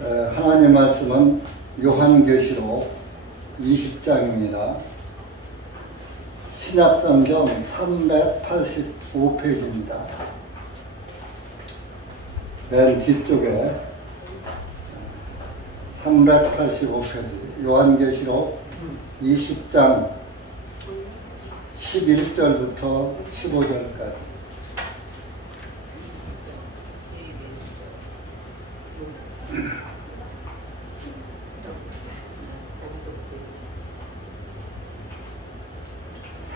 하나님 말씀은 요한계시록 20장입니다. 신약성경 385페이지입니다. 맨 뒤쪽에 385페이지 요한계시록 20장 11절부터 15절까지.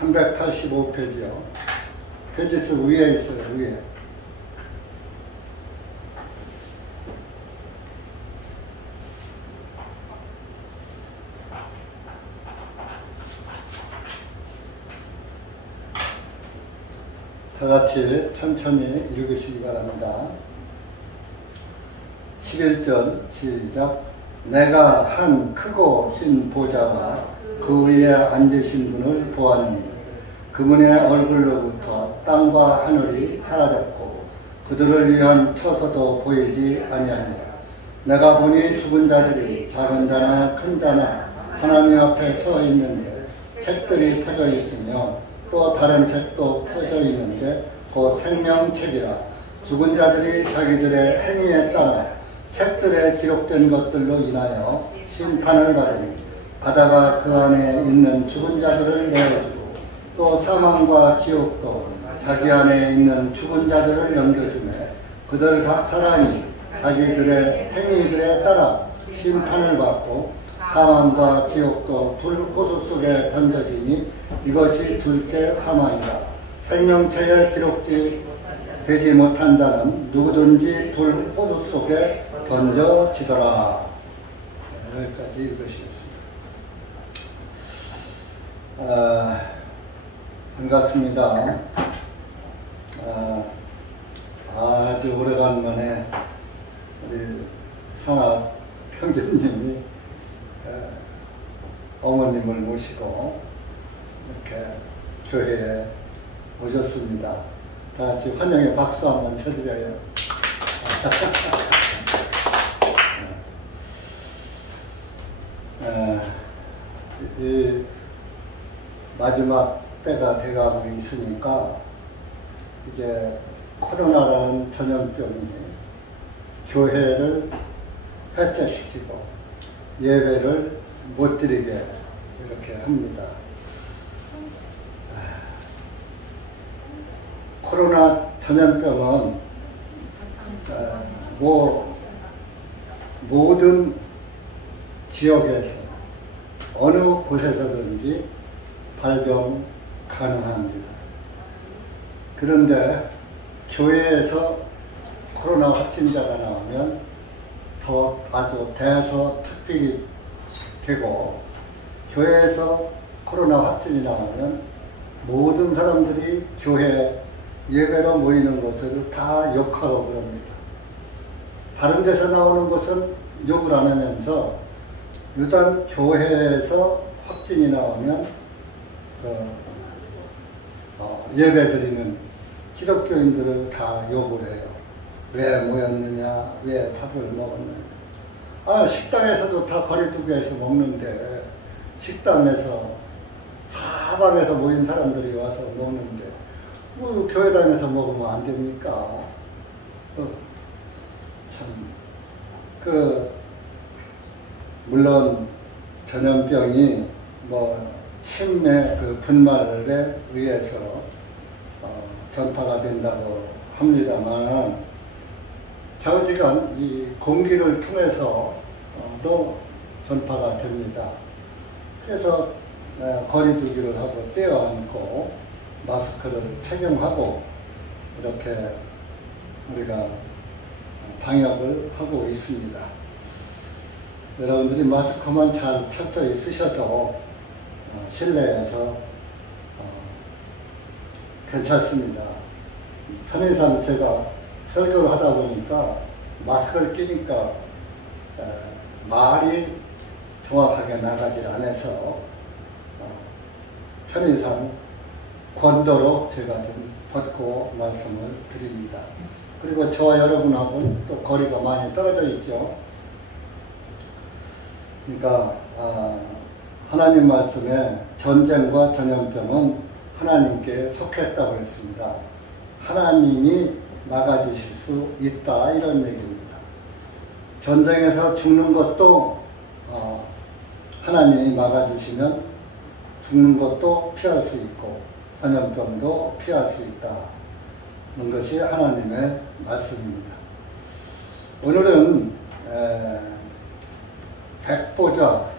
(385페이지요) 페이지수 위에 있어요. 위에. 다 같이 천천히 읽으시기 바랍니다. 11절 시작. 내가 한 크고 흰 보좌와 그 위에 앉으신 분을 보았는데 그분의 얼굴로부터 땅과 하늘이 사라졌고 그들을 위한 처소도 보이지 아니하니라. 내가 보니 죽은 자들이 작은 자나 큰 자나 하나님 앞에 서 있는데 책들이 펴져 있으며 또 다른 책도 펴져 있는데 곧 생명책이라. 죽은 자들이 자기들의 행위에 따라 책들에 기록된 것들로 인하여 심판을 받으니 바다가 그 안에 있는 죽은 자들을 내어주고 또 사망과 지옥도 자기 안에 있는 죽은 자들을 넘겨주매 그들 각 사람이 자기들의 행위들에 따라 심판을 받고 사망과 지옥도 불 호수 속에 던져지니 이것이 둘째 사망이라. 생명체에 기록지 되지 못한 자는 누구든지 불 호수 속에 던져지더라. 여기까지 읽으시겠습니다. 반갑습니다. 아주 오래간만에 우리 성악 형제님이 어머님을 모시고 이렇게 교회에 오셨습니다. 다 같이 환영의 박수 한번 쳐드려요. 이 마지막 때가 돼가고 있으니까 이제 코로나라는 전염병이 교회를 해체시키고 예배를 못 드리게 이렇게 합니다. 코로나 전염병은 모든 지역에서 어느 곳에서든지 발병 가능합니다. 그런데 교회에서 코로나 확진자가 나오면 더 아주 대서특필이 되고 교회에서 코로나 확진이 나오면 모든 사람들이 교회 예배로 모이는 것을 다 욕하고 그럽니다. 다른 데서 나오는 것은 욕을 안 하면서 유단 교회에서 확진이 나오면 예배 드리는 기독교인들을 다 욕을 해요. 왜 모였느냐, 왜 밥을 먹었느냐. 식당에서도 다 거리두기 해서 먹는데 식당에서 사방에서 모인 사람들이 와서 먹는데 뭐 교회당에서 먹으면 안 됩니까? 물론 전염병이 침의 분말에 의해서 전파가 된다고 합니다만 좌우지간 이 공기를 통해서도 전파가 됩니다. 그래서 거리두기를 하고 떼어안고 마스크를 착용하고 이렇게 우리가 방역을 하고 있습니다. 여러분들이 마스크만 잘 철저히 쓰셔도 실내에서 괜찮습니다. 편의상 제가 설교를 하다 보니까 마스크를 끼니까 말이 정확하게 나가질 않아서 편의상 권도로 제가 좀 벗고 말씀을 드립니다. 그리고 저와 여러분하고는 또 거리가 많이 떨어져 있죠. 그러니까 하나님 말씀에 전쟁과 전염병은 하나님께 속했다고 했습니다. 하나님이 막아주실 수 있다, 이런 얘기입니다. 전쟁에서 죽는 것도 하나님이 막아주시면 죽는 것도 피할 수 있고 전염병도 피할 수 있다 는 것이 하나님의 말씀입니다. 오늘은 백보자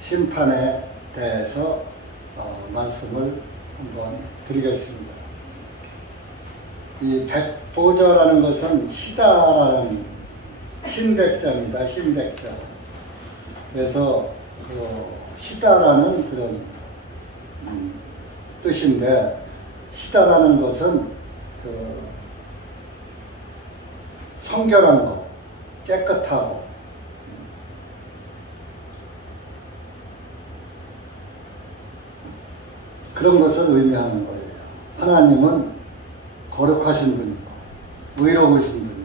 심판에 대해서 말씀을 한번 드리겠습니다. 이 백보자라는 것은 희다라는 흰백자입니다. 흰백자. 그래서 희다라는 그런 뜻인데, 희다라는 것은 성결한 것, 깨끗하고 그런 것을 의미하는 거예요. 하나님은 거룩하신 분이고 의로우신 분이고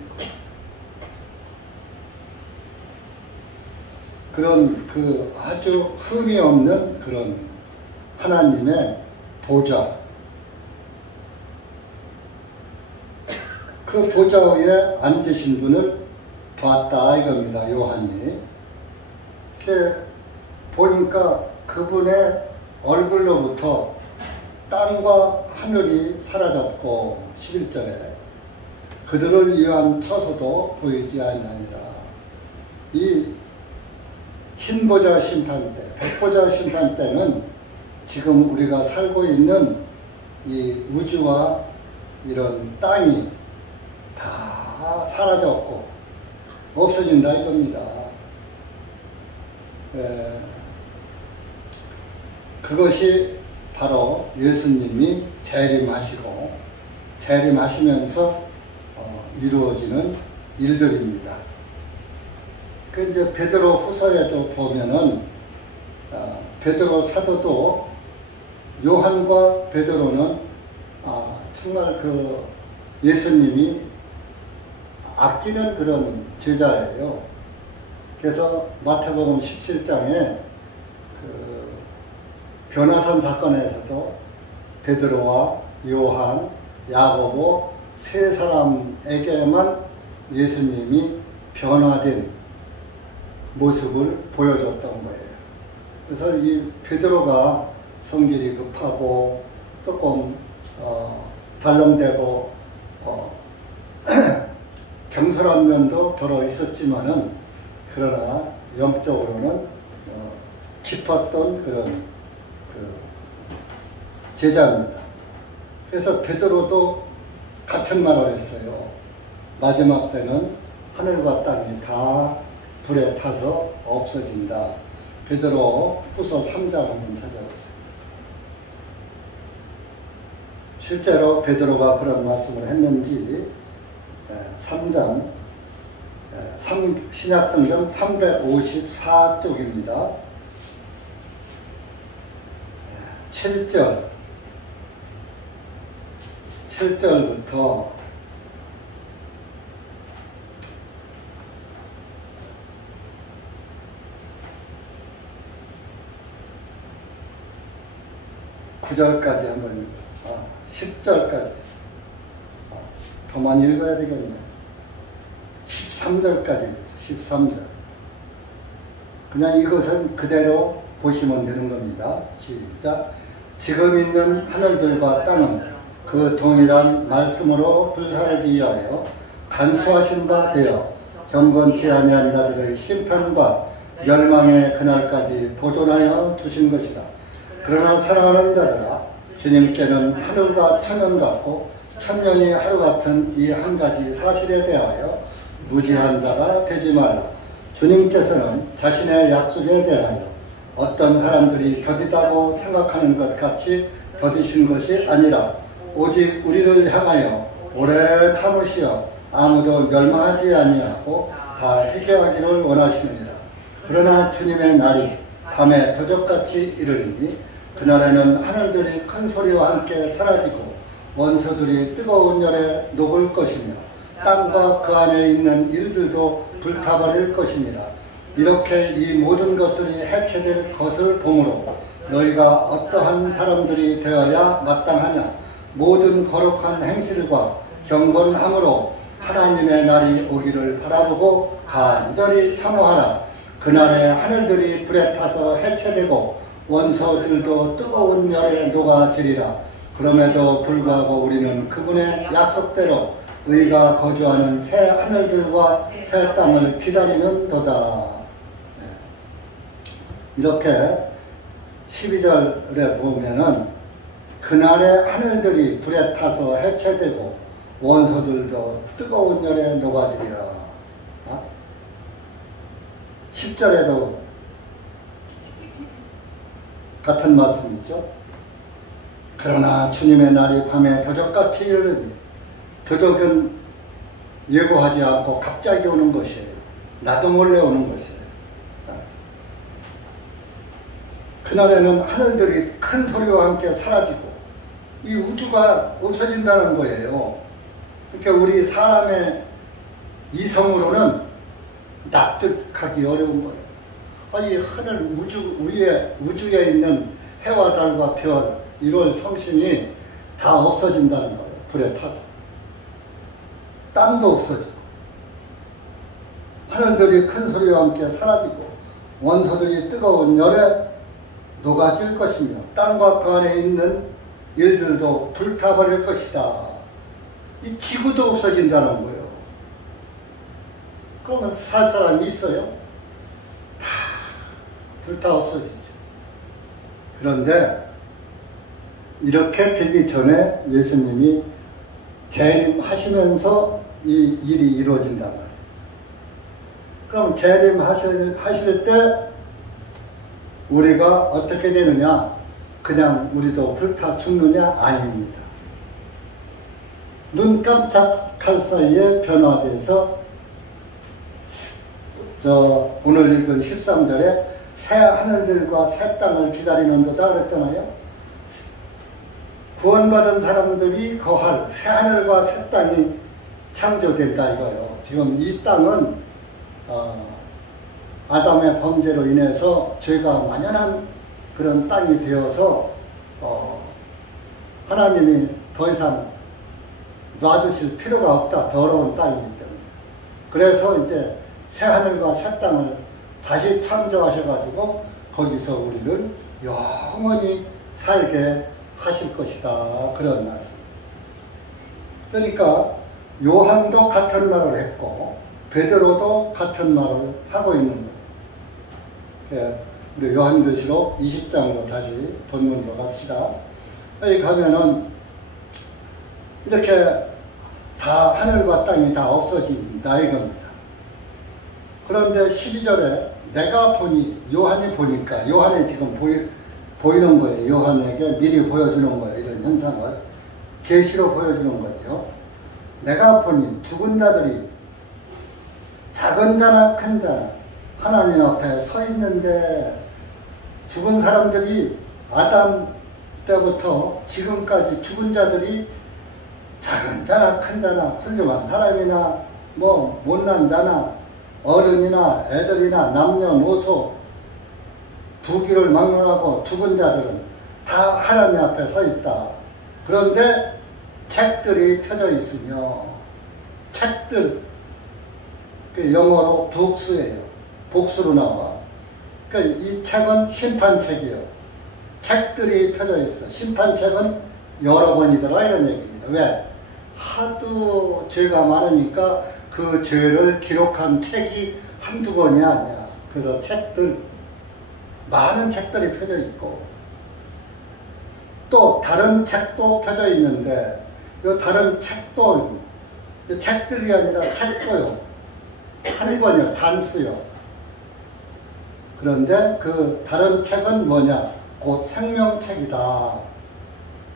그런 아주 흠이 없는 그런 하나님의 보좌, 그 보좌 위에 앉으신 분을 봤다 이겁니다. 요한이. 이렇게 보니까 그분의 얼굴로부터 땅과 하늘이 사라졌고 11절에 그들을 위한 처소도 보이지 아니하니라. 이 흰보자 심판 때, 백보자 심판 때는 지금 우리가 살고 있는 이 우주와 이런 땅이 다 사라졌고 없어진다 이겁니다. 그것이 바로 예수님이 재림하시고 재림하시면서 이루어지는 일들입니다. 그 이제 베드로 후서에도 보면은 베드로 사도도 요한과 베드로는 정말 예수님이 아끼는 그런 제자예요. 그래서 마태복음 17장에 변화산 사건에서도 베드로와 요한, 야고보 세 사람에게만 예수님이 변화된 모습을 보여줬던 거예요. 그래서 이 베드로가 성질이 급하고 조금 달렁대고 경솔한 면도 더러 있었지만은 그러나 영적으로는 깊었던 그런 제자입니다. 그래서 베드로도 같은 말을 했어요. 마지막 때는 하늘과 땅이 다 불에 타서 없어진다. 베드로 후서 3장 한번 찾아보세요. 실제로 베드로가 그런 말씀을 했는지 3장 신약성경 354쪽입니다. 7절부터 9절까지 한번 10절까지 더 많이 읽어야 되겠네. 13절까지 13절 그냥 이것은 그대로 보시면 되는 겁니다. 시작. 지금 있는 하늘들과 땅은 그 동일한 말씀으로 불살기 위하여 간수하신 바 되어 경건치 아니한 자들의 심판과 멸망의 그날까지 보존하여 두신 것이라. 그러나 사랑하는 자들아, 주님께는 하늘과 천년 같고 천년이 하루 같은 이 한 가지 사실에 대하여 무지한 자가 되지 말라. 주님께서는 자신의 약속에 대하여 어떤 사람들이 더디다고 생각하는 것 같이 더디신 것이 아니라 오직 우리를 향하여 오래 참으시어 아무도 멸망하지 아니하고 다 회개하기를 원하시느니라. 그러나 주님의 날이 밤에 더적같이 이르리니 그날에는 하늘들이 큰 소리와 함께 사라지고 원소들이 뜨거운 열에 녹을 것이며 땅과 그 안에 있는 일들도 불타버릴 것이니라. 이렇게 이 모든 것들이 해체될 것을 보므로 너희가 어떠한 사람들이 되어야 마땅하냐. 모든 거룩한 행실과 경건함으로 하나님의 날이 오기를 바라보고 간절히 사모하라. 그날에 하늘들이 불에 타서 해체되고 원소들도 뜨거운 열에 녹아지리라. 그럼에도 불구하고 우리는 그분의 약속대로 의가 거주하는 새 하늘들과 새 땅을 기다리는도다. 이렇게 12절에 보면은 그날에 하늘들이 불에 타서 해체되고 원소들도 뜨거운 열에 녹아지리라. 10절에도 같은 말씀 있죠. 그러나 주님의 날이 밤에 더적같이 이르니, 더적은 예고하지 않고 갑자기 오는 것이에요. 나도 몰래 오는 것이에요. 그날에는 하늘들이 큰 소리와 함께 사라지고 이 우주가 없어진다는 거예요. 그러니까 우리 사람의 이성으로는 납득하기 어려운 거예요. 이 하늘 우주에 있는 해와 달과 별, 1월 성신이 다 없어진다는 거예요. 불에 타서. 땅도 없어지고 하늘들이 큰 소리와 함께 사라지고 원소들이 뜨거운 열에 녹아질 것이며 땅과 그 안에 있는 일들도 불타버릴 것이다. 이 지구도 없어진다는 거예요. 그러면 살 사람이 있어요? 다 불타 없어지죠. 그런데 이렇게 되기 전에 예수님이 재림하시면서 이 일이 이루어진단 말이에요. 그럼 재림하실 때 우리가 어떻게 되느냐? 그냥 우리도 불타 죽느냐? 아닙니다. 눈 깜짝할 사이에 변화돼서 오늘 읽은 13절에 새 하늘들과 새 땅을 기다리는도다 그랬잖아요. 구원받은 사람들이 거할 새 하늘과 새 땅이 창조된다 이거예요. 지금 이 땅은 아담의 범죄로 인해서 죄가 만연한 그런 땅이 되어서 하나님이 더 이상 놔두실 필요가 없다. 더러운 땅이기 때문에. 그래서 이제 새 하늘과 새 땅을 다시 창조하셔가지고 거기서 우리를 영원히 살게 하실 것이다. 그런 말씀. 그러니까 요한도 같은 말을 했고 베드로도 같은 말을 하고 있는 거예요. 우리 요한계시록 20장으로 다시 본문으로 갑시다. 여기 가면은 이렇게 다 하늘과 땅이 다 없어진다 이겁니다. 그런데 12절에 내가 보니, 요한이 보니까, 요한이 지금 보이는 거예요. 요한에게 미리 보여주는 거예요. 이런 현상을 계시로 보여주는 거죠. 내가 보니 죽은 자들이 작은 자나 큰 자나 하나님 앞에 서 있는데, 죽은 사람들이 아담 때부터 지금까지 죽은 자들이 작은 자나 큰 자나 훌륭한 사람이나 뭐 못난 자나 어른이나 애들이나 남녀노소 부귀를 막론하고 죽은 자들은 다 하나님 앞에 서 있다. 그런데 책들이 펴져 있으며, 책들, 영어로 북스예요. 복수로 나와. 이 책은 심판책이에요. 책들이 펴져 있어. 심판책은 여러 권이더라 이런 얘기입니다. 왜? 하도 죄가 많으니까 그 죄를 기록한 책이 한두 권이 아니야. 그래서 책들, 많은 책들이 펴져 있고, 또 다른 책도 펴져 있는데, 이 다른 책도, 책들이 아니라 책도요. 한 권이요. 단수요. 그런데 그 다른 책은 뭐냐? 곧 생명책이다.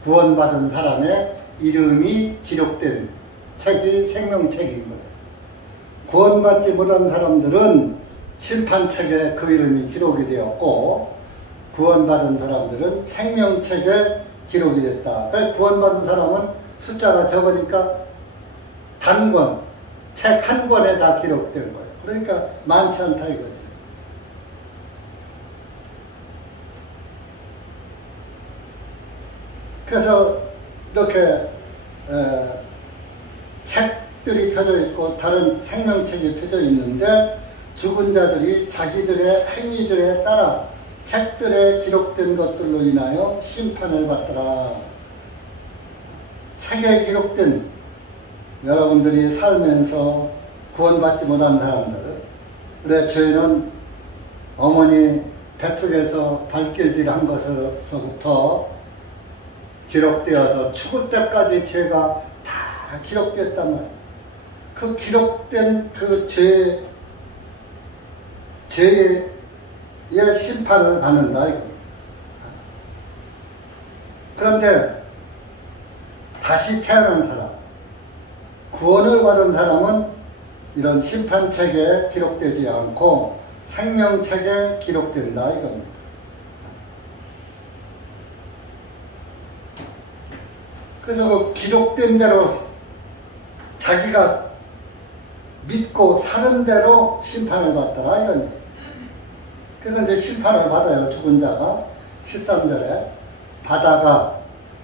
구원받은 사람의 이름이 기록된 책이 생명책인 거예요. 구원받지 못한 사람들은 심판책에 그 이름이 기록이 되었고, 구원받은 사람들은 생명책에 기록이 됐다. 그래서 구원받은 사람은 숫자가 적으니까 단권, 책 한 권에 다 기록된 거예요. 그러니까 많지 않다 이거지. 그래서 이렇게 책들이 펴져 있고 다른 생명책이 펴져 있는데 죽은 자들이 자기들의 행위들에 따라 책들에 기록된 것들로 인하여 심판을 받더라. 책에 기록된 여러분들이 살면서 구원받지 못한 사람들, 그래 저희는 어머니 뱃속에서 발길질한 것으로부터 기록되어서 죽을 때까지 죄가 다 기록됐단 말이에요. 그 기록된 그 죄의 심판을 받는다. 그런데 다시 태어난 사람, 구원을 받은 사람은 이런 심판책에 기록되지 않고 생명책에 기록된다 이겁니다. 그래서 그 기록된 대로 자기가 믿고 사는 대로 심판을 받더라 이런 얘기예요. 그래서 이제 심판을 받아요. 죽은 자가 13절에 바다가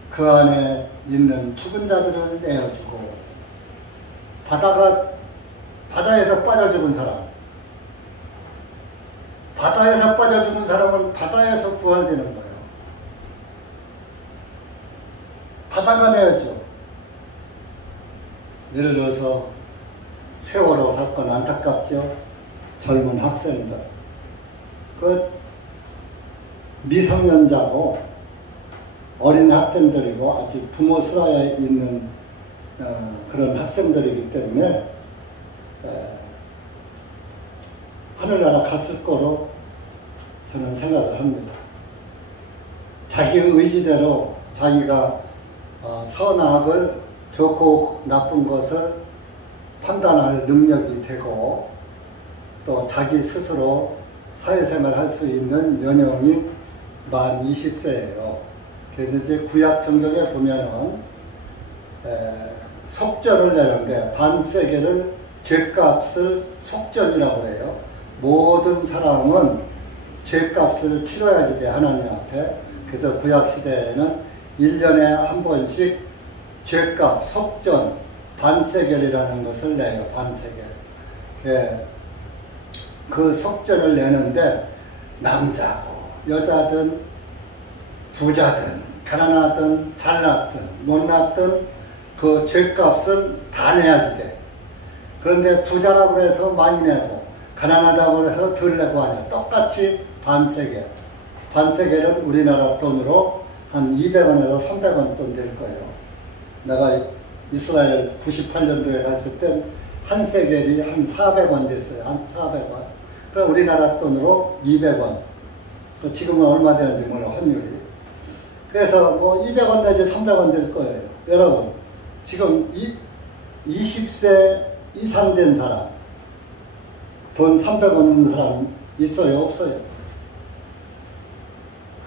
그 안에 있는 죽은 자들을 내어주고, 바다에서 빠져 죽은 사람, 바다에서 빠져 죽은 사람은 바다에서 부활되는 거예요. 바다가 내어줘. 예를 들어서 세월호 사건 안타깝죠. 젊은 학생들, 그 미성년자고 어린 학생들이고 아직 부모 슬하에 있는 그런 학생들이기 때문에 하늘나라 갔을 거로 저는 생각을 합니다. 자기 의지대로 자기가 선악을, 좋고 나쁜 것을 판단할 능력이 되고 또 자기 스스로 사회생활 할 수 있는 연령이 만 20세예요. 그래서 이제 구약 성경에 보면은 속전을 내는데 반세계를 죄값을 속전이라고 해요. 모든 사람은 죄값을 치러야지 돼, 하나님 앞에. 그래서 구약시대에는 1년에 한 번씩 죄값, 속전, 반세겔이라는 것을 내요. 반세겔. 예. 그 속전을 내는데 남자고 여자든 부자든 가난하든 잘났든 못났든 그 죄값은 다 내야지 돼. 그런데 부자라고 해서 많이 내고 가난하다고 해서 덜 내고 하냐. 똑같이 반세겔. 반세겔은 우리나라 돈으로 한 200원에서 300원 돈 될 거예요. 내가 이스라엘 98년도에 갔을 땐 한 세겔이 한 400원 됐어요. 한 400원. 그럼 우리나라 돈으로 200원. 지금은 얼마 되는지 몰라, 환율이. 그래서 뭐 200원 내지 300원 될 거예요. 여러분, 지금 20세 이상 된 사람, 돈 300원 있는 사람 있어요? 없어요?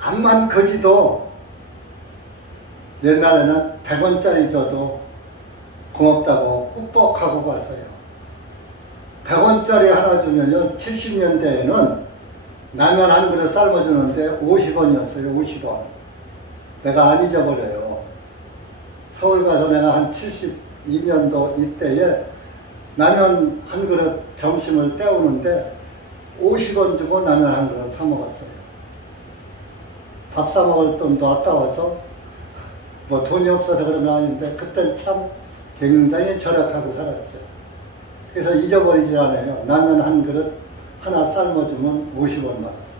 암만 거지도 옛날에는 100원짜리 줘도 고맙다고 꾹뻑하고 갔어요. 100원짜리 하나 주면요, 70년대에는 라면 한 그릇 삶아주는데 50원이었어요. 50원. 내가 안 잊어버려요. 서울 가서 내가 한 72년도 이때에 라면 한 그릇 점심을 때우는데 50원 주고 라면 한 그릇 사 먹었어요. 밥 사 먹을 돈도 아까워서 뭐 돈이 없어서 그런 건 아닌데 그땐 참 굉장히 절약하고 살았죠. 그래서 잊어버리지 않아요. 라면 한 그릇 하나 삶아주면 50원 받았어요.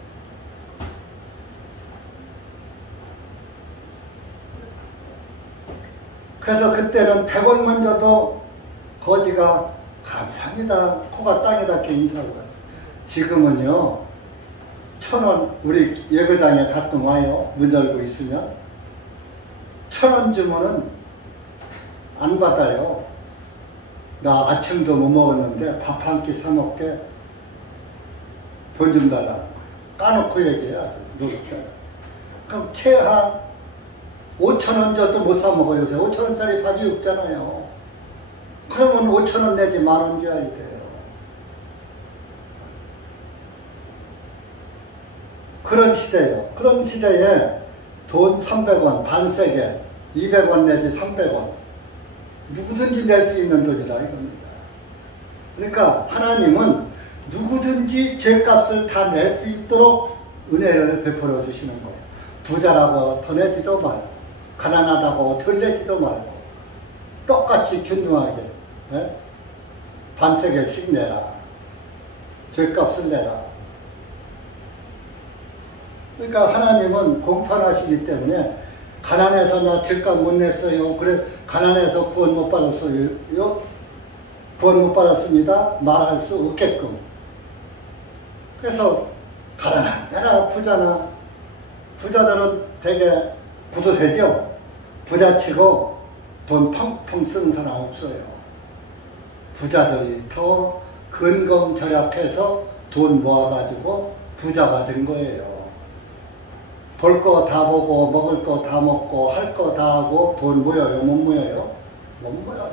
그래서 그때는 100원만 줘도 거지가 감사합니다, 코가 땅에 닿게 인사하고 갔어요. 지금은요, 1,000원, 우리 예배당에 가끔 와요. 문 열고 있으면 1,000원 주면은 안 받아요. 나 아침도 못 먹었는데 밥 한 끼 사 먹게 돈 좀 달라는 거예요. 까놓고 얘기해요. 아주 노숙자가. 그럼 최하 5,000원 줘도 못 사 먹어요. 요새 5,000원짜리 밥이 없잖아요. 그러면 5,000원 내지 10,000원 줘야 돼요. 그런 시대예요. 그런 시대에 돈 300원, 반세겔, 200원 내지 300원 누구든지 낼 수 있는 돈이라 이겁니다. 그러니까 하나님은 누구든지 죄값을 다 낼 수 있도록 은혜를 베풀어 주시는 거예요. 부자라고 더 내지도 말고 가난하다고 덜 내지도 말고 똑같이 균등하게 반세겔씩 내라. 죄값을 내라. 그러니까 하나님은 공평하시기 때문에 가난해서 나 죄값 못 냈어요. 그래 가난해서 구원 못 받았어요. 구원 못 받았습니다. 말할 수 없게끔. 그래서 가난한 자나 부자나 부자들은 되게 구두쇠죠. 부자치고 돈 펑펑 쓰는 사람 없어요. 부자들이 더 근검절약해서 돈 모아가지고 부자가 된 거예요. 볼 거 다 보고 먹을 거 다 먹고 할 거 다 하고 돈 모여요? 못 모여요? 못 모여요.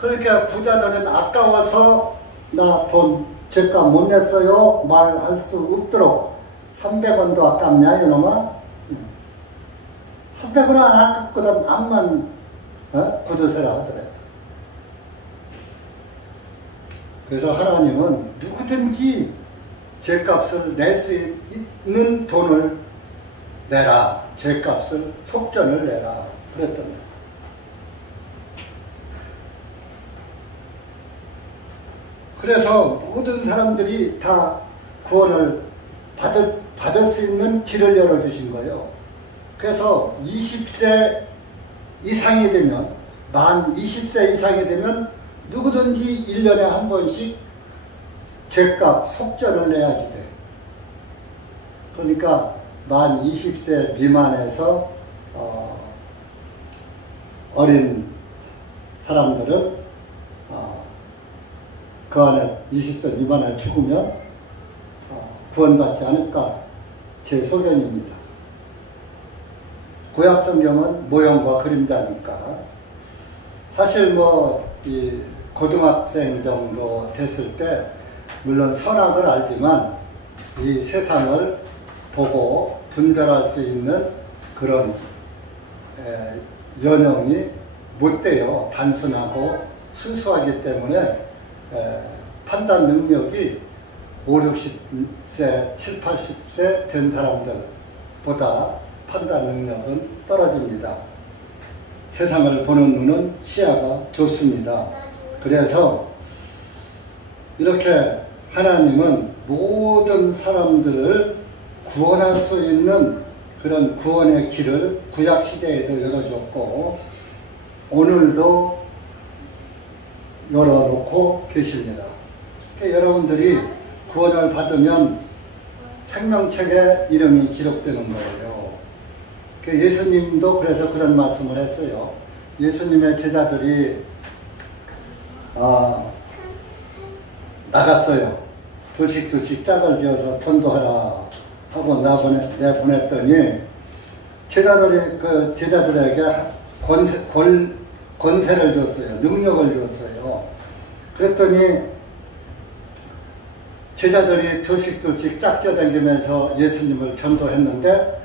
그러니까 부자들은 아까워서 나 돈 죄값 못 냈어요 말할 수 없도록 300원도 아깝냐 이놈아? 300원 안 아깝거든 암만 굳으세라 하더라도. 그래서 하나님은 누구든지 죄값을 낼 수 있는 돈을 내라. 죄값을 속전을 내라. 그랬던 거예요. 그래서 모든 사람들이 다 구원을 받을 수 있는 길을 열어주신 거예요. 그래서 20세 이상이 되면, 만 20세 이상이 되면 누구든지 1년에 한 번씩 죄값 속전을 내야지 돼. 그러니까 만 20세 미만에서 어린 사람들은 그 안에 20세 미만에 죽으면 구원받지 않을까 제 소견입니다. 구약 성경은 모형과 그림자니까 사실 이 고등학생 정도 됐을 때 물론 선악을 알지만 이 세상을 보고 분별할 수 있는 그런 연령이 못 돼요. 단순하고 순수하기 때문에 판단 능력이 5, 60세, 7, 80세 된 사람들보다 판단 능력은 떨어집니다. 세상을 보는 눈은 시야가 좋습니다. 그래서 이렇게 하나님은 모든 사람들을 구원할 수 있는 그런 구원의 길을 구약시대에도 열어줬고 오늘도 열어놓고 계십니다. 그러니까 여러분들이 구원을 받으면 생명책에 이름이 기록되는 거예요. 그러니까 예수님도 그래서 그런 말씀을 했어요. 예수님의 제자들이 나갔어요. 두씩 짝을 지어서 전도하라 하고 내보냈더니 제자들에게 권세를 줬어요. 능력을 줬어요. 그랬더니 제자들이 두씩 짝지어 다니면서 예수님을 전도했는데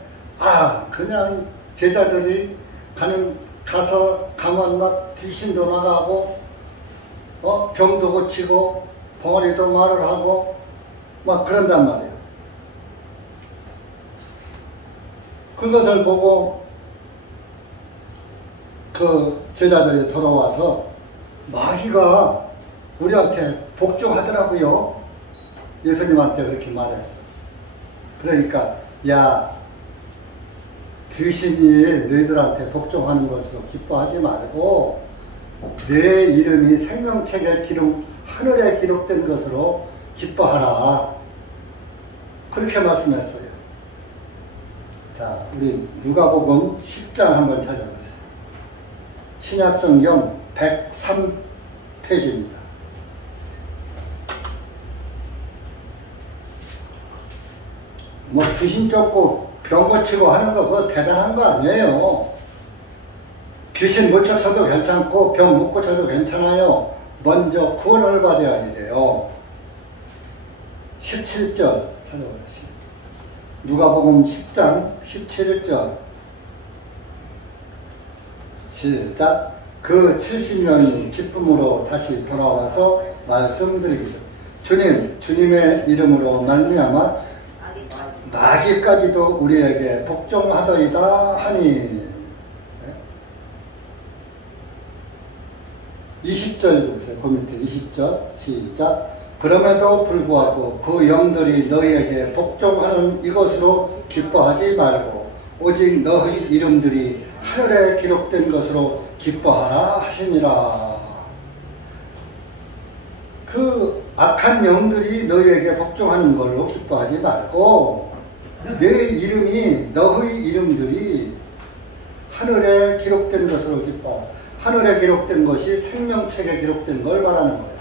그냥 제자들이 가면 막 귀신도 나가고 병도 고치고 벙어리도 말을 하고 막 그런단 말이에요. 그것을 보고 그 제자들이 돌아와서 마귀가 우리한테 복종하더라고요. 예수님한테 그렇게 말했어. 그러니까 야 귀신이 너희들한테 복종하는 것으로 기뻐하지 말고 내 이름이 생명책에 하늘에 기록된 것으로 기뻐하라. 그렇게 말씀했어요. 자, 우리 누가복음 10장 한번 찾아보세요. 신약성경 103페이지입니다. 귀신 쫓고 병 고치고 하는 거 그거 대단한 거 아니에요. 귀신 못 쫓아도 괜찮고 병 못 고쳐도 괜찮아요. 먼저 구원을 받아야 돼요. 17절 찾아보세요. 누가복음 10장 17절 시작. 그 70년이 기쁨으로 다시 돌아와서 말씀드립니다. 주님의 이름으로 말미암아 마귀까지도 우리에게 복종하더이다 하니. 20절 보세요. 그 밑에 20절 시작. 그럼에도 불구하고 그 영들이 너희에게 복종하는 이것으로 기뻐하지 말고 오직 너희 이름들이 하늘에 기록된 것으로 기뻐하라 하시니라. 그 악한 영들이 너희에게 복종하는 걸로 기뻐하지 말고 내 이름이 너희 이름들이 하늘에 기록된 것으로 기뻐하라. 하늘에 기록된 것이 생명책에 기록된 걸 말하는 거예요.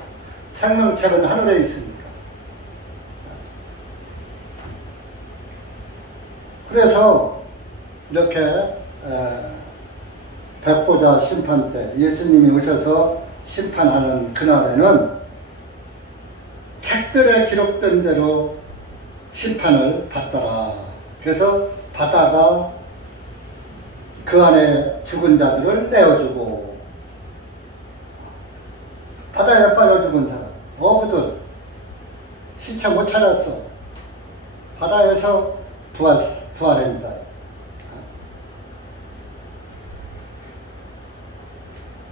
생명책은 하늘에 있으니까. 그래서 이렇게 백보자 심판 때 예수님이 오셔서 심판하는 그날에는 책들에 기록된 대로 심판을 받더라. 그래서 바다가 그 안에 죽은 자들을 내어주고, 바다에 빠져 죽은 사람, 어부들, 시체 못 찾았어. 바다에서 부활한다.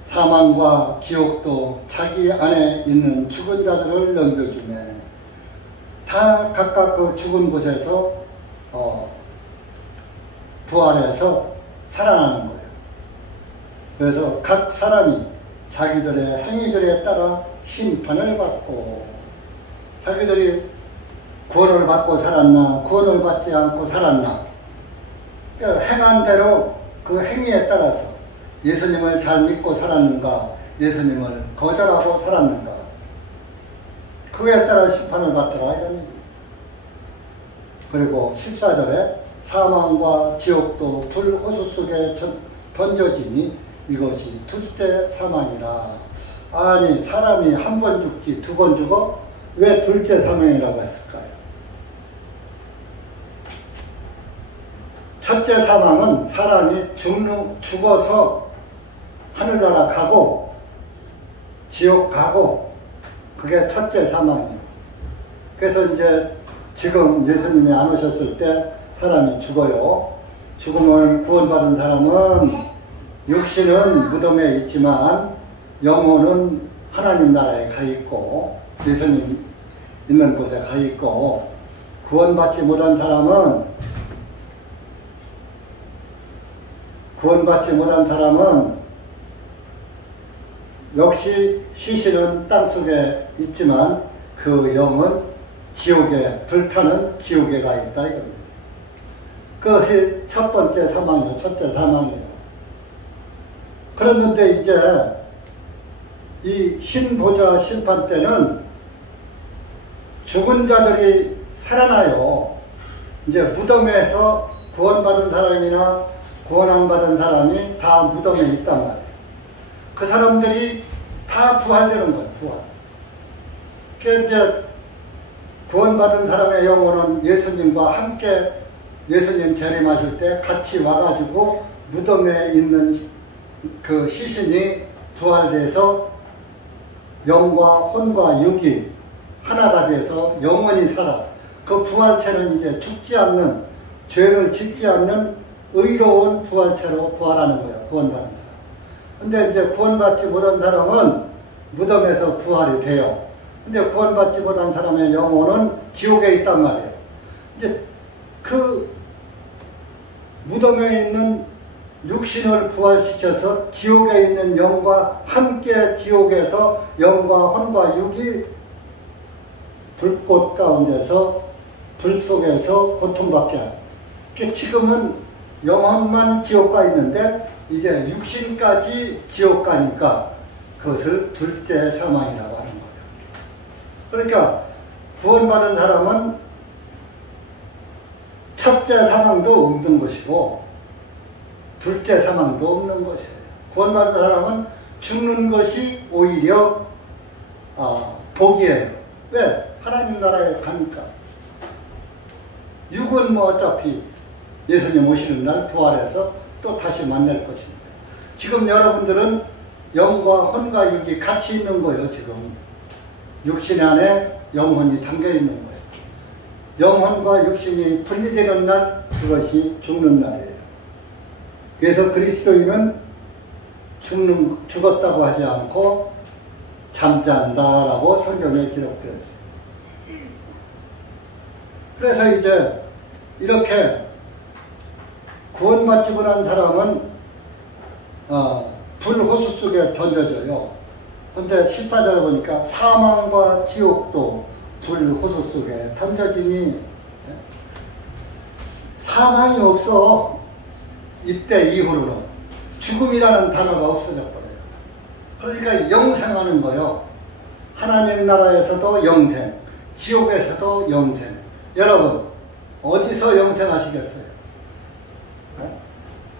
사망과 지옥도 자기 안에 있는 죽은 자들을 넘겨주네. 다 각각 그 죽은 곳에서 부활해서 살아나는 거예요. 그래서 각 사람이 자기들의 행위들에 따라 심판을 받고, 자기들이 구원을 받고 살았나 구원을 받지 않고 살았나, 그러니까 행한 대로 그 행위에 따라서 예수님을 잘 믿고 살았는가 예수님을 거절하고 살았는가, 그에 따라 심판을 받더라 이런 얘기입니다. 그리고 14절에 사망과 지옥도 불호수 속에 던져지니 이것이 둘째 사망이라. 아니, 사람이 한 번 죽지 두 번 죽어? 왜 둘째 사망이라고 했을까요? 첫째 사망은 사람이 죽어서 하늘나라 가고 지옥 가고, 그게 첫째 사망이에요. 그래서 이제 지금 예수님이 안 오셨을 때 사람이 죽어요. 죽으면 구원받은 사람은 육신은 무덤에 있지만 영혼은 하나님 나라에 가 있고 예수님 있는 곳에 가 있고, 구원받지 못한 사람은 역시 시신은 땅속에 있지만 그 영은 지옥에, 불타는 지옥에 가 있다 이겁니다. 그것이 첫 번째 사망이요, 첫째 사망이에요. 그런데 이제 이 흰 보좌 심판 때는 죽은 자들이 살아나요. 이제 무덤에서 구원받은 사람이나 구원 안 받은 사람이 다 무덤에 있단 말이에요. 그 사람들이 다 부활되는 거예요, 부활. 그러니까 이제 구원받은 사람의 영혼은 예수님과 함께 예수님 재림하실 때 같이 와가지고 무덤에 있는 그 시신이 부활돼서 영과 혼과 육이 하나가 돼서 영원히 살아. 그 부활체는 이제 죽지 않는, 죄를 짓지 않는 의로운 부활체로 부활하는 거야, 구원받은 사람. 근데 이제 구원받지 못한 사람은 무덤에서 부활이 돼요. 근데 구원받지 못한 사람의 영혼은 지옥에 있단 말이에요. 이제 그 무덤에 있는 육신을 부활시켜서 지옥에 있는 영과 함께 지옥에서 영과 혼과 육이 불꽃 가운데서 불 속에서 고통받게 하고, 지금은 영혼만 지옥 가 있는데 이제 육신까지 지옥 가니까 그것을 둘째 사망이라고 하는 거예요. 그러니까 구원받은 사람은 첫째 사망도 없는 것이고 둘째 사망도 없는 것이에요. 구원받은 사람은 죽는 것이 오히려 복이에요. 왜? 하나님 나라에 가니까. 육은 뭐 어차피 예수님 오시는 날 부활해서 또 다시 만날 것입니다. 지금 여러분들은 영과 혼과 육이 같이 있는 거예요. 지금 육신 안에 영혼이 담겨 있는 거예요. 영혼과 육신이 분리되는 날, 그것이 죽는 날이에요. 그래서 그리스도인은 죽었다고 하지 않고 잠잔다라고 성경에 기록되어 있어요. 그래서 이제 이렇게 구원받지 못한 사람은 불호수 속에 던져져요. 근데 14절에 보니까 사망과 지옥도 불호수 속에 던져지니, 사망이 없어. 이때 이후로는 죽음이라는 단어가 없어져 버려요. 그러니까 영생하는 거요. 하나님 나라에서도 영생, 지옥에서도 영생. 여러분 어디서 영생하시겠어요?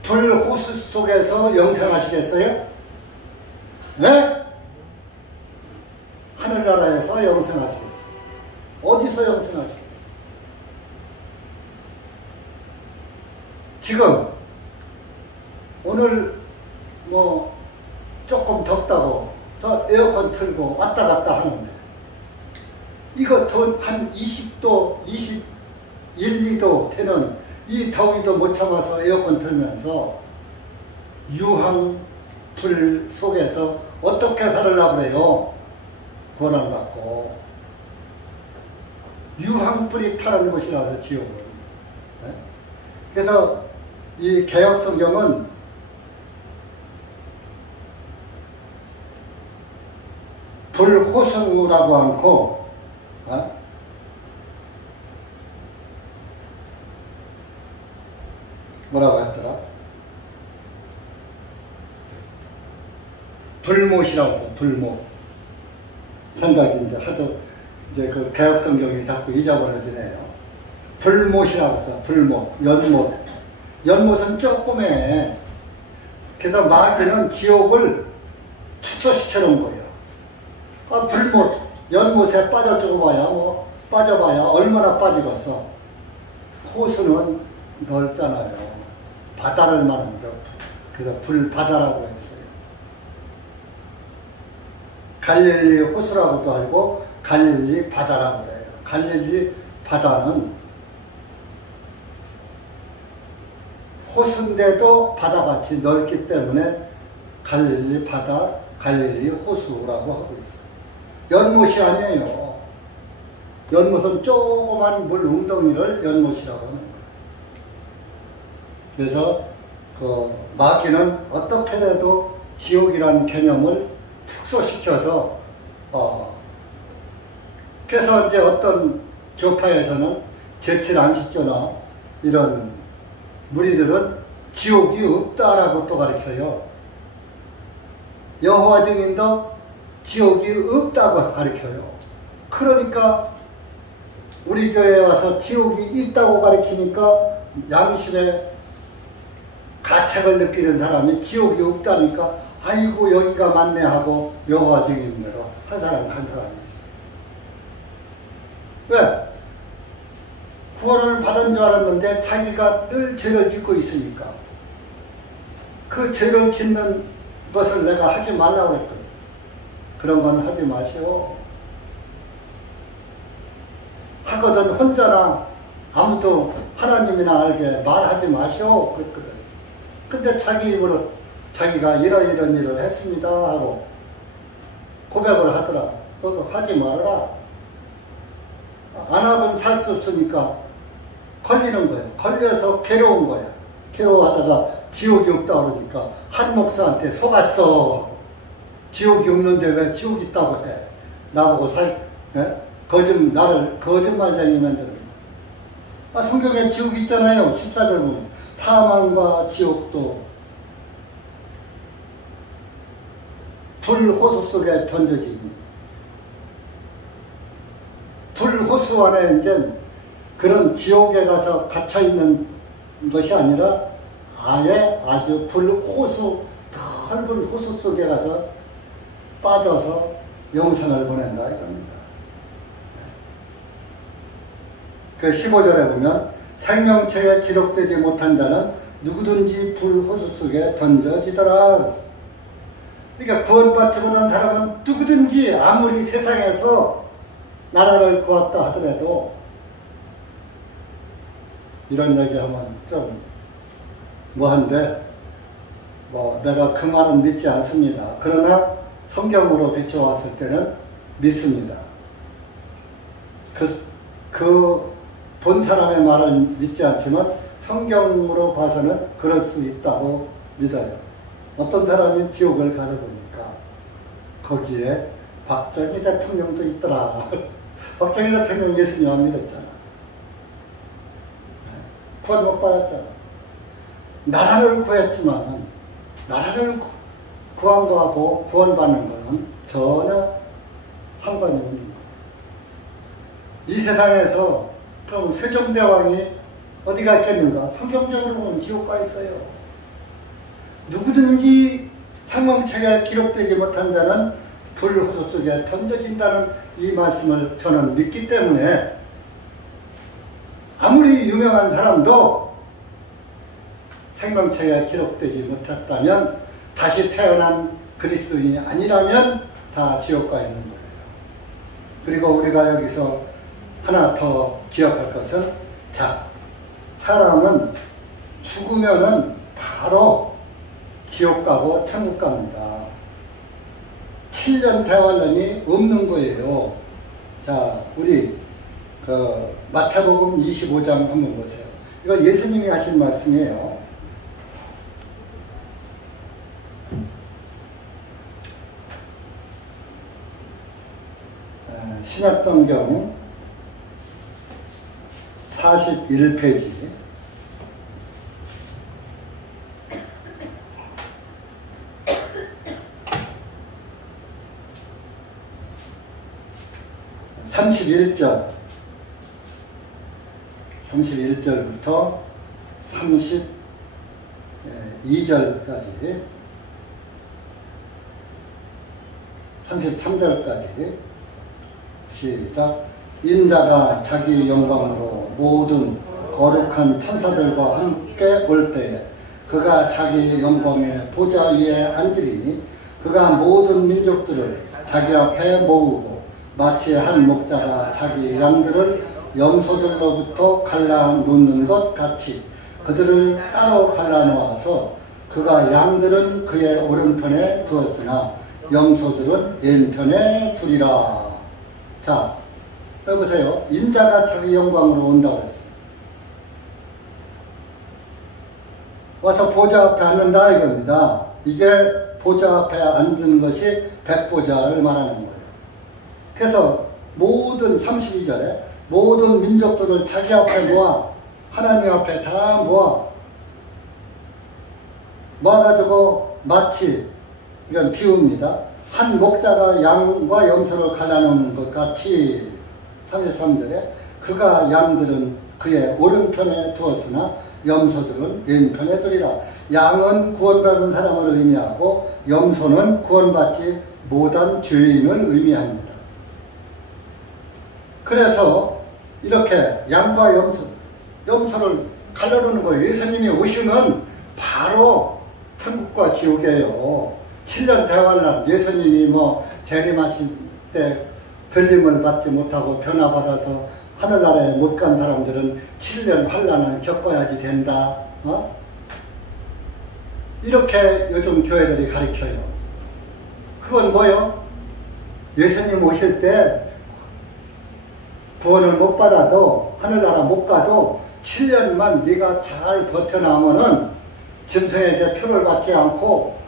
불호수 속에서 영생하시겠어요? 네? 하늘나라에서 영생하시겠어요? 어디서 영생하시겠어요? 지금 오늘 뭐 조금 덥다고 저 에어컨 틀고 왔다 갔다 하는데, 이거 한 20도, 21, 2도 되는 이 더위도 못 참아서 에어컨 틀면서 유황불 속에서 어떻게 살으려고 그래요? 권한 받고. 유황불이 타는 곳이라고 해요, 지옥은. 네? 그래서 이 개역성경은 불호수라고 않고, 뭐라고 했더라? 불못이라고 했어. 불못. 생각이 이제 하도 이제 그 개역성경이 자꾸 잊어버려지네요. 불못이라고 했어. 불못, 연못. 연못은 조그매. 그래서 마귀는 지옥을 축소시켜 놓은 거예요. 불못, 연못에 빠져주고 봐야 빠져봐야 얼마나 빠지겠어. 호수는 넓잖아요. 바다를 말하는 거. 그래서 불바다라고 했어요. 갈릴리 호수라고도 하고 갈릴리 바다라고 해요. 갈릴리 바다는 호수인데도 바다같이 넓기 때문에 갈릴리 바다, 갈릴리 호수라고 하고 있어요. 연못이 아니에요. 연못은 조그만 물 웅덩이를 연못이라고 하는 거예요. 그래서 그 마귀는 어떻게라도 지옥이라는 개념을 축소시켜서 그래서 이제 어떤 교파에서는 제7안식교나 이런 무리들은 지옥이 없다라고 또 가르쳐요. 여호와 증인도 지옥이 없다고 가르쳐요. 그러니까 우리 교회에 와서 지옥이 있다고 가르치니까 양심에 가책을 느끼는 사람이 지옥이 없다니까 아이고 여기가 맞네 하고 여호와 증인으로 한 사람이 있어요. 왜? 구원을 받은 줄 알았는데 자기가 늘 죄를 짓고 있으니까 그 죄를 짓는 것을 내가 하지 말라고 했거든. 그런 건 하지 마시오. 하거든 혼자나 아무도 하나님이나 알게 말하지 마시오 그랬거든. 근데 자기 입으로 자기가 이런 일을 했습니다 하고 고백을 하더라. 그거 하지 말아라. 안 하면 살 수 없으니까 걸리는 거예요. 걸려서 괴로운 거예요. 괴로워하다가 지옥이 없다 그러니까 한 목사한테 속았어. 지옥이 없는데 왜 지옥 있다고 해. 나보고 나를 거짓말쟁이 만드는 거예요. 성경에 지옥 있잖아요. 14절 보면 사망과 지옥도 불호수 속에 던져지니, 불호수 안에 이제 그런 지옥에 가서 갇혀있는 것이 아니라 아예 아주 불호수, 넓은 호수 속에 가서 빠져서 영생을 보낸다 이겁니다. 그 15절에 보면 생명책에 기록되지 못한 자는 누구든지 불호수 속에 던져지더라. 그러니까 구원받지 못한 사람은 누구든지 아무리 세상에서 나라를 구했다 하더라도, 이런 얘기하면 좀 뭐한데, 내가 그 말은 믿지 않습니다. 그러나 성경으로 비춰왔을 때는 믿습니다. 본 사람의 말을 믿지 않지만 성경으로 봐서는 그럴 수 있다고 믿어요. 어떤 사람이 지옥을 가려보니까 거기에 박정희 대통령도 있더라. 박정희 대통령 예수님 안 믿었잖아. 구원 못 받았잖아. 나라를 구했지만 나라를 구한 거하고 구원받는 거는 전혀 상관이 없는 거예요. 이 세상에서 그럼 세종대왕이 어디가 있겠는가? 성경적으로 보면 지옥가 있어요. 누구든지 생명책에 기록되지 못한 자는 불호수 속에 던져진다는 이 말씀을 저는 믿기 때문에 아무리 유명한 사람도 생명책에 기록되지 못했다면, 다시 태어난 그리스도인이 아니라면 다 지옥가 있는 거예요. 그리고 우리가 여기서 하나 더 기억할 것은, 사람은 죽으면은 바로 지옥 가고 천국 갑니다. 7년 대환란이 없는 거예요. 우리 마태복음 25장 한번 보세요. 이거 예수님이 하신 말씀이에요. 신약성경 41페이지 31절부터 32절까지 33절까지 시작. 인자가 자기 영광으로 모든 거룩한 천사들과 함께 올 때에 그가 자기 영광의 보좌 위에 앉으리니 그가 모든 민족들을 자기 앞에 모으고 마치 한 목자가 자기 양들을 염소들로부터 갈라놓는 것 같이 그들을 따로 갈라놓아서 그가 양들은 그의 오른편에 두었으나 염소들은 왼편에 두리라. 여보세요. 인자가 자기 영광으로 온다고 했어요. 와서 보좌 앞에 앉는다 이겁니다. 이게 보좌 앞에 앉는 것이 백보좌를 말하는 거예요. 그래서 모든 32절에 모든 민족들을 자기 앞에 모아, 하나님 앞에 다 모아가지고 마치, 이건 비유입니다. 한 목자가 양과 염소를 갈라놓는 것 같이 33절에 그가 양들은 그의 오른편에 두었으나 염소들은 왼편에 두리라. 양은 구원받은 사람을 의미하고 염소는 구원받지 못한 죄인을 의미합니다. 그래서 이렇게 양과 염소를 갈라놓는 거예요. 예수님이 오시면 바로 천국과 지옥이에요. 7년 대환란, 예수님이 재림하실 때 들림을 받지 못하고 변화받아서 하늘나라에 못 간 사람들은 7년 환란을 겪어야지 된다. 이렇게 요즘 교회들이 가르쳐요. 그건 뭐요? 예수님 오실 때 구원을 못 받아도, 하늘나라 못 가도 7년만 네가 잘 버텨나오면은 짐승에게 표를 받지 않고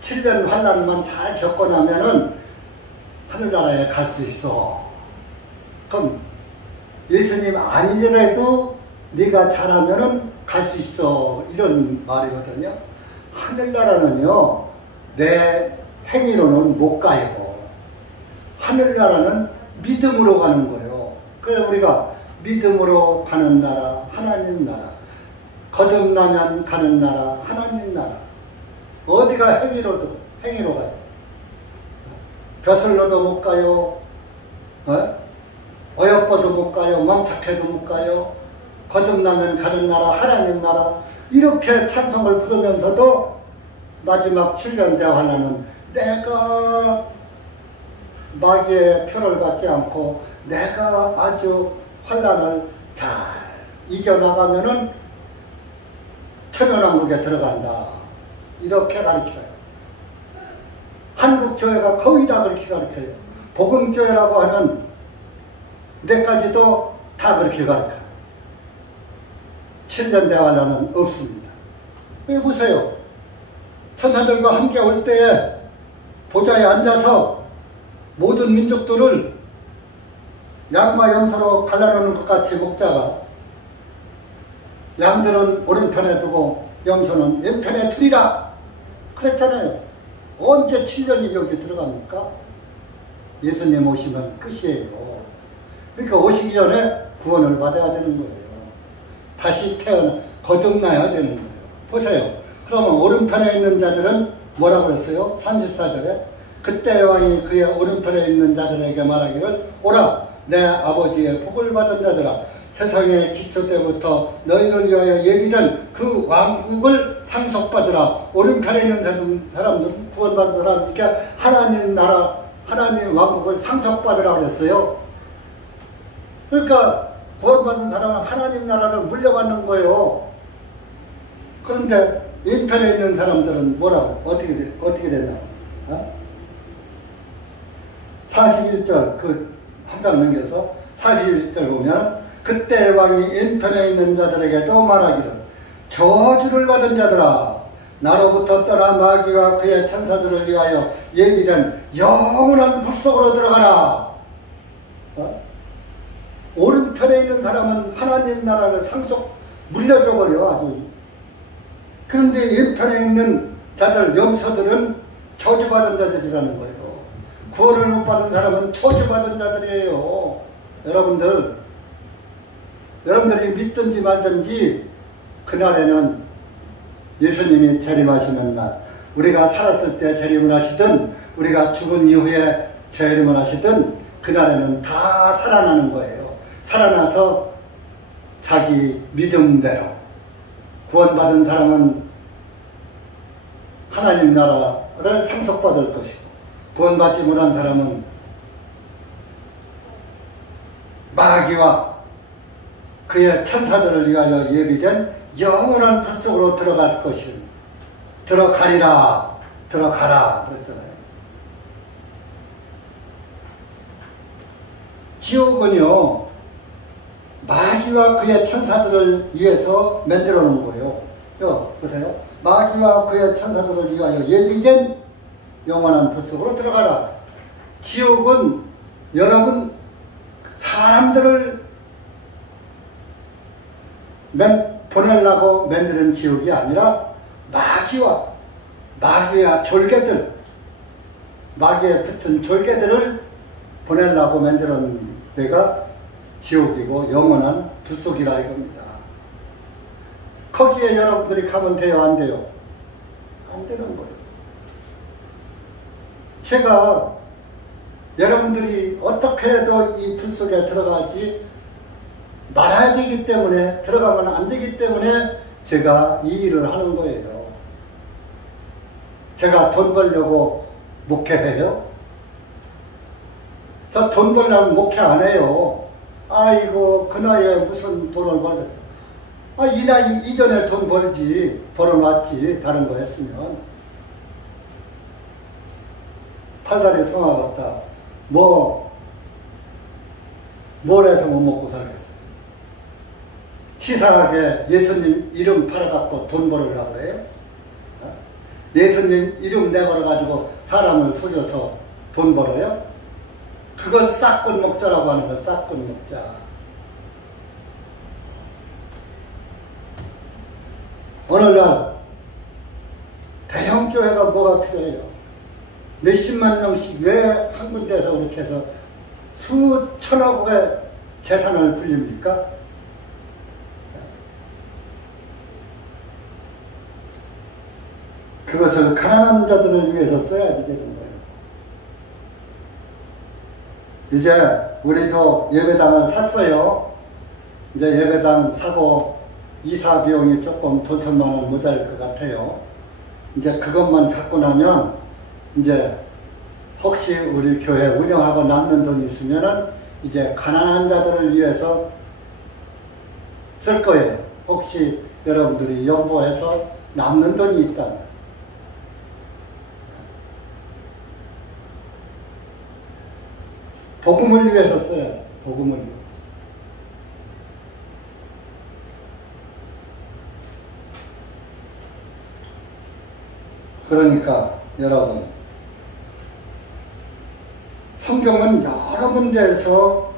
7년 환란만 잘 겪어나면은 하늘나라에 갈 수 있어. 그럼 예수님 아니더라도 네가 잘하면은 갈 수 있어. 이런 말이거든요. 하늘나라는요, 내 행위로는 못 가요. 하늘나라는 믿음으로 가는 거예요. 그래서 우리가 믿음으로 가는 나라, 하나님 나라. 거듭나면 가는 나라, 하나님 나라. 어디가 행위로 가요. 벼슬로도 못 가요. 어여뻐도 못 가요. 멍착해도 못 가요. 거듭나면 가는 나라, 하나님 나라. 이렇게 찬송을 부르면서도 마지막 7년 대환란은 내가 마귀의 표를 받지 않고 내가 아주 환란을 잘 이겨나가면은 천연왕국에 들어간다. 이렇게 가르쳐요. 한국 교회가 거의 다 그렇게 가르쳐요. 복음교회라고 하는 데까지도 다 그렇게 가르쳐요. 7년 대환란은 없습니다. 왜 보세요. 천사들과 함께 올 때에 보좌에 앉아서 모든 민족들을 양과 염소로 갈라놓는 것 같이 목자가 양들은 오른편에 두고 염소는 왼편에 두리라 그랬잖아요. 언제 7년이 여기 들어갑니까? 예수님 오시면 끝이에요. 그러니까 오시기 전에 구원을 받아야 되는 거예요. 다시 거듭나야 되는 거예요. 보세요. 그러면 오른편에 있는 자들은 뭐라고 그랬어요? 34절에 그때 왕이 그의 오른편에 있는 자들에게 말하기를 오라 내 아버지의 복을 받은 자들아 세상의 기초 때부터 너희를 위하여 예비된 그 왕국을 상속받으라. 오른편에 있는 사람들은 구원받은 사람 이렇게 하나님 나라 하나님 왕국을 상속받으라 그랬어요. 그러니까 구원받은 사람은 하나님 나라를 물려받는 거예요. 그런데 왼편에 있는 사람들은 뭐라고? 어떻게 되냐? 41절 그 한 장 넘겨서 41절 보면 그때 왕이 왼편에 있는 자들에게도 말하기를 저주를 받은 자들아 나로부터 떠나 마귀와 그의 천사들을 위하여 예비된 영원한 불 속으로 들어가라. 오른편에 있는 사람은 하나님 나라를 상속 물려줘 버려 아주. 그런데 왼편에 있는 자들 염소들은 저주받은 자들이라는 거예요. 구원을 못 받은 사람은 저주받은 자들이에요. 여러분들이 믿든지 말든지 그날에는 예수님이 재림하시는 날, 우리가 살았을 때 재림을 하시든 우리가 죽은 이후에 재림을 하시든 그날에는 다 살아나는 거예요. 살아나서 자기 믿음대로 구원받은 사람은 하나님 나라를 상속받을 것이고 구원받지 못한 사람은 마귀와 그의 천사들을 위하여 예비된 영원한 불 속으로 들어갈 것입니다. 들어가리라 들어가라 그랬잖아요. 지옥은요 마귀와 그의 천사들을 위해서 만들어 놓은 거예요. 보세요. 마귀와 그의 천사들을 위하여 예비된 영원한 불 속으로 들어가라. 지옥은 여러분 사람들을 보내려고 만드는 지옥이 아니라 마귀와 졸개들, 마귀에 붙은 졸개들을 보내려고 만드는 데가 지옥이고 영원한 불 속이라 이겁니다. 거기에 여러분들이 가면 돼요, 안 돼요? 안 되는 거예요. 제가 여러분들이 어떻게 해도 이 불 속에 들어가지 말아야 되기 때문에 들어가면 안 되기 때문에 제가 이 일을 하는 거예요. 제가 돈 벌려고 목회해요? 저 돈 벌려면 목회 안 해요. 아이고 그 나이에 무슨 돈을 벌겠어. 이 나이 이전에 돈 벌어놨지 다른 거 했으면. 팔다리 성화 같다. 뭘 해서 못 먹고 살겠어. 치사하게 예수님 이름 팔아갖고 돈 벌으려고 그래요? 예수님 이름 내걸어가지고 사람을 속여서 돈 벌어요? 그걸 싹군 먹자라고 하는 거 싹군 먹자. 오늘날 대형교회가 뭐가 필요해요? 몇십만 명씩 왜 한 군데서 그렇게 해서 수천억의 재산을 불립니까? 그것을 가난한 자들을 위해서 써야지 되는 거예요. 이제 우리도 예배당을 샀어요. 이제 예배당 사고 이사 비용이 조금 돈 1,000만 원 모자랄 것 같아요. 이제 그것만 갖고 나면 이제 혹시 우리 교회 운영하고 남는 돈이 있으면은 이제 가난한 자들을 위해서 쓸 거예요. 혹시 여러분들이 연구해서 남는 돈이 있다면. 복음을 위해서 써야죠. 복음을 위해서. 그러니까 여러분, 성경은 여러 군데에서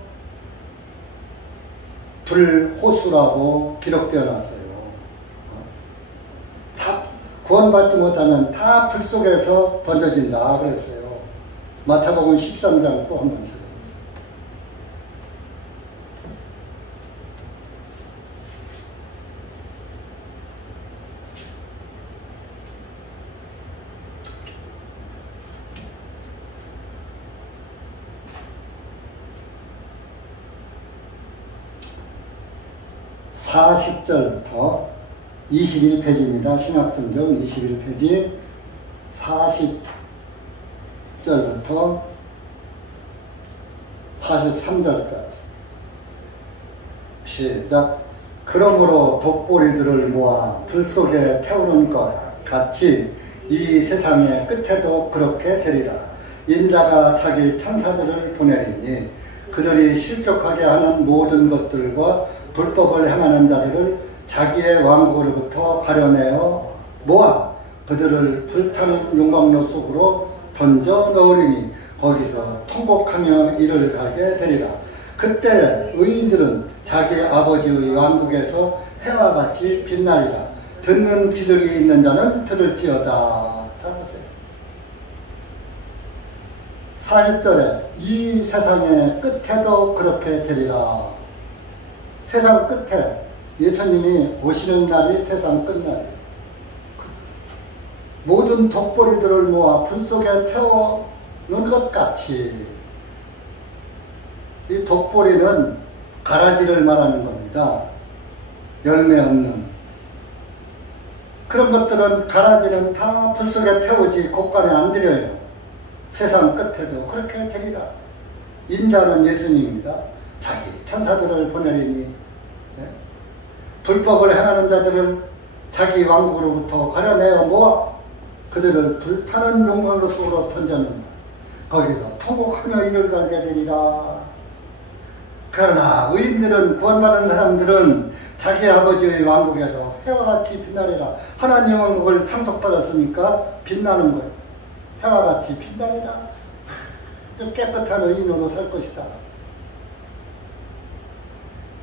불호수라고 기록되어 놨어요. 다 구원받지 못하면 다 불 속에서 던져진다 그랬어요. 마태복음 13장 또 한번 찾아보세요. (40절부터) 21페이지입니다. 신약성경 21페이지 40절부터 43절까지. 시작. 그러므로 독보리들을 모아 불 속에 태우는 것 같이 이 세상의 끝에도 그렇게 되리라. 인자가 자기 천사들을 보내리니 그들이 실족하게 하는 모든 것들과 불법을 행하는 자들을 자기의 왕국으로부터 가려내어 모아 그들을 불타는 용광로 속으로 던져 넣으리니 거기서 통곡하며 이를 가게 되리라. 그때 의인들은 자기 아버지의 왕국에서 해와 같이 빛나리라. 듣는 귀들이 있는 자는 들을지어다. 자 보세요. 40절에 이 세상의 끝에도 그렇게 되리라. 세상 끝에 예수님이 오시는 날이 세상 끝날이에요. 모든 독보리들을 모아 불 속에 태워놓은 것 같이. 이 독보리는 가라지를 말하는 겁니다. 열매 없는. 그런 것들은 가라지는 다 불 속에 태우지 곳간에 안 들여요. 세상 끝에도 그렇게 되리라. 인자는 예수님입니다. 자기 천사들을 보내리니 불법을 행하는 자들을 자기 왕국으로부터 가려내어 모아 그들을 불타는 용광로 속으로 던져놓는다. 거기서 통곡하며 이를 가게 되리라. 그러나 의인들은, 구원받은 사람들은 자기 아버지의 왕국에서 해와 같이 빛나리라. 하나님 왕국을 상속받았으니까 빛나는 거예요. 해와 같이 빛나리라. 아주 깨끗한 의인으로 살 것이다.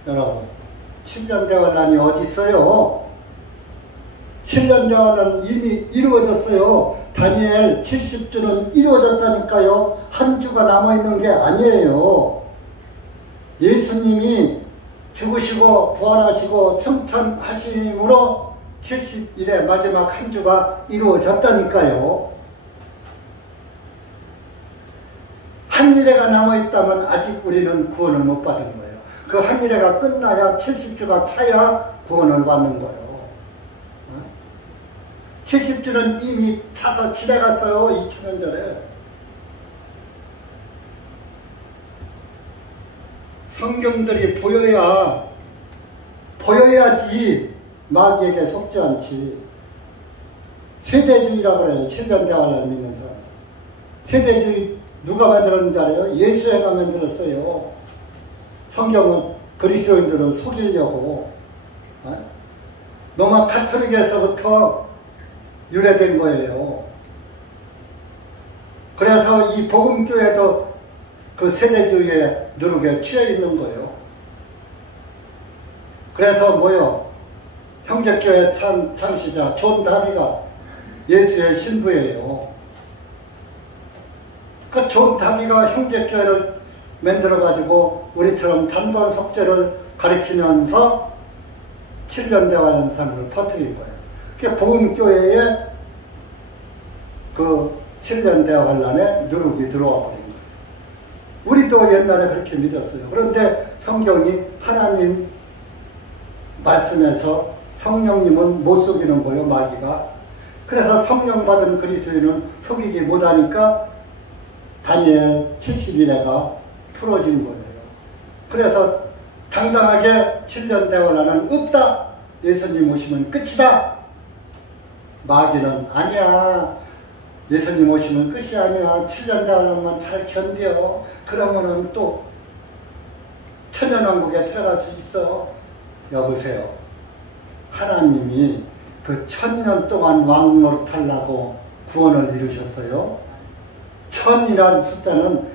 여러분, 7년 대환란이 어디 있어요? 7년 대환란은 이미 이루어졌어요. 다니엘 70주는 이루어졌다니까요. 한 주가 남아있는 게 아니에요. 예수님이 죽으시고 부활하시고 승천하심으로 70일의 마지막 한 주가 이루어졌다니까요. 한 일회가 남아있다면 아직 우리는 구원을 못 받은 거예요. 그 한 일회가 끝나야 70주가 차야 구원을 받는 거예요. 70주는 이미 차서 지나갔어요. 2000년 전에. 성경들이 보여야지 마귀에게 속지 않지. 세대주의라고 그래요. 7년 대환란을 믿는 사람. 세대주의 누가 만들었는지 알아요? 예수가 만들었어요. 성경은 그리스도인들을 속이려고. 로마 카톨릭에서부터 유래된 거예요. 그래서 이 복음교회도 그 세대주의의 누룩에 취해 있는 거예요. 그래서 뭐요? 형제교회 창시자 존 다비가 예수의 신부예요. 그 존 다비가 형제교회를 만들어가지고 우리처럼 단번 속죄를 가리키면서 7년 대환란을 퍼뜨린 거예요. 그게 복음교회에 그 7년 대환란에 누룩이 들어와 버린 거예요. 우리도 옛날에 그렇게 믿었어요. 그런데 성경이 하나님 말씀에서 성령님은 못 속이는 거예요, 마귀가. 그래서 성령 받은 그리스도인은 속이지 못하니까 다니엘 70일에가 풀어진 거예요. 그래서 당당하게 7년 대원하는 없다. 예수님 오시면 끝이다. 마귀는 아니야. 예수님 오시면 끝이 아니야. 7년 대원하면 잘 견뎌. 그러면은 또 천년왕국에 들어갈 수 있어. 여보세요. 하나님이 그 1000년 동안 왕노릇하려고 구원을 이루셨어요. 1000이라는 숫자는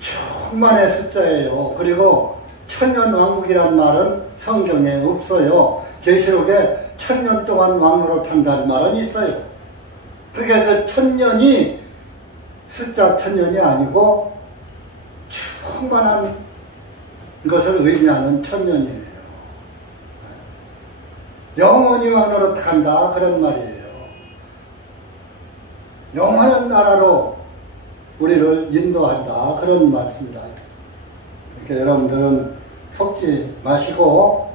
충만의 숫자예요. 그리고 천년왕국이란 말은 성경에 없어요. 계시록에 1000년 동안 왕노릇한다는 말은 있어요. 그러니까 그 1000년이 숫자 1000년이 아니고 충만한 것을 의미하는 1000년이에요. 영원히 왕노릇한다 그런 말이에요. 영원한 나라로 우리를 인도한다 그런 말씀이다. 이렇게 여러분들은 속지 마시고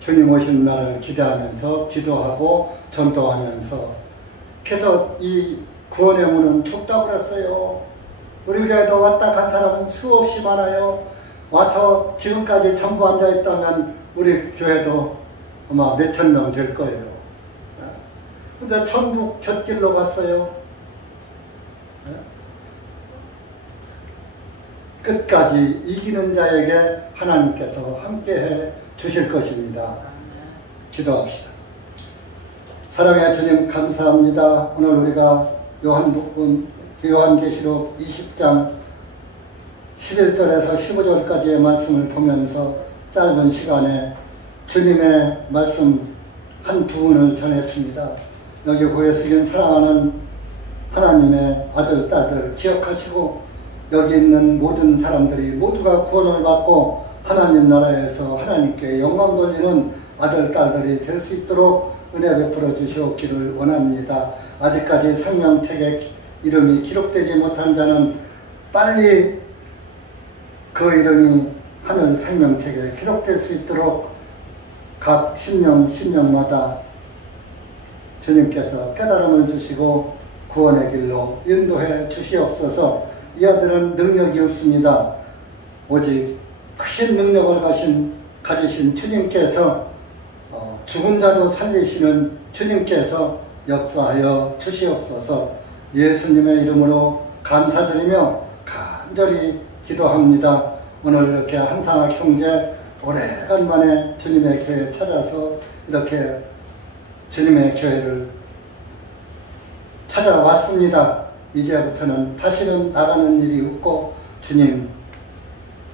주님 오시는 날을 기대하면서 기도하고 전도하면서 계속 이 구원의 문은 좁다고 그랬어요. 우리 교회도 왔다 간 사람은 수없이 많아요. 와서 지금까지 전부 앉아있다면 우리 교회도 아마 몇천 명 될 거예요. 근데 전부 곁길로 갔어요. 끝까지 이기는 자에게 하나님께서 함께해 주실 것입니다. 기도합시다. 사랑의 주님 감사합니다. 오늘 우리가 요한계시록 20장 11절에서 15절까지의 말씀을 보면서 짧은 시간에 주님의 말씀 한 부분을 전했습니다. 여기 고개 숙인 사랑하는 하나님의 아들, 딸들 기억하시고 여기 있는 모든 사람들이 모두가 구원을 받고 하나님 나라에서 하나님께 영광 돌리는 아들, 딸들이 될 수 있도록 은혜 베풀어 주시옵기를 원합니다. 아직까지 생명책에 이름이 기록되지 못한 자는 빨리 그 이름이 하늘 생명책에 기록될 수 있도록 각 심령마다 주님께서 깨달음을 주시고 구원의 길로 인도해 주시옵소서. 이 아들은 능력이 없습니다. 오직 크신 능력을 가지신 주님께서 죽은 자도 살리시는 주님께서 역사하여 주시옵소서. 예수님의 이름으로 감사드리며 간절히 기도합니다. 오늘 이렇게 한상학 형제 오래간만에 주님의 교회에 찾아서 이렇게 주님의 교회를 찾아왔습니다. 이제부터는 다시는 나가는 일이 없고 주님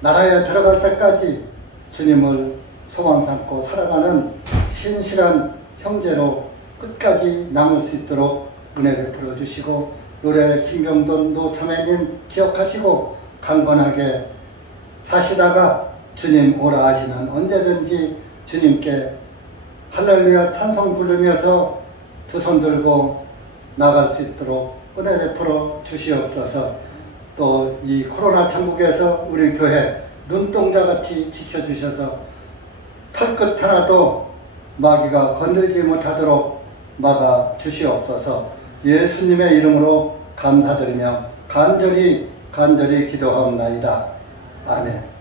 나라에 들어갈 때까지 주님을 소망 삼고 살아가는 신실한 형제로 끝까지 남을 수 있도록 은혜 베풀어 주시고 노래 김병돈 노자매님 기억하시고 강건하게 사시다가 주님 오라 하시면 언제든지 주님께 할렐루야 찬송 부르면서 두 손 들고 나갈 수 있도록 은혜 베풀어 주시옵소서. 또 이 코로나 천국에서 우리 교회 눈동자같이 지켜주셔서 털끝 하나도 마귀가 건들지 못하도록 막아 주시옵소서. 예수님의 이름으로 감사드리며 간절히 기도하옵나이다. 아멘.